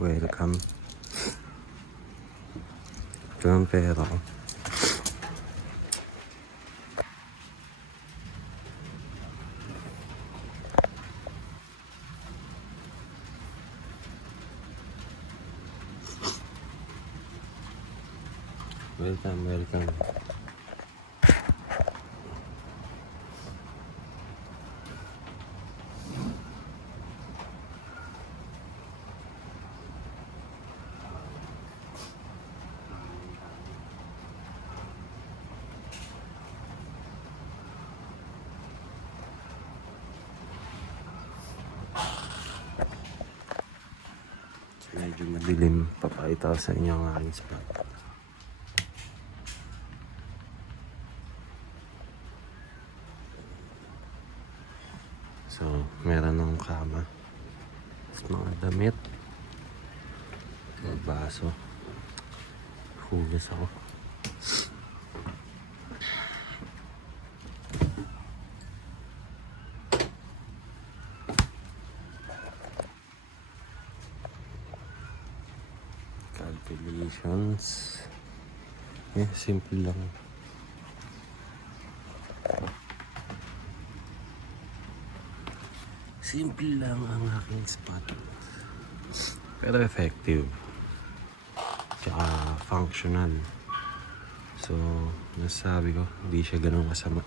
Welcome. Ito ang pera ko. Welcome, welcome. Medyo madilim, papakita ko sa inyo ang aking spot. So, meron ng kama, mga damit, mga baso, hugas ako. Calculations. Simple lang. Simple lang ang aking spot. Pero effective. Tsaka functional. So, nasabi ko, hindi siya ganun kasama.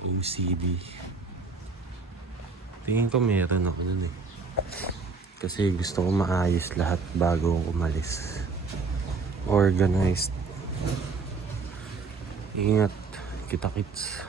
OCD. Tingin ko meron ako dun eh. Kasi gusto ko maayos lahat bago ako umalis. Organized. Ingat. Kita-kits.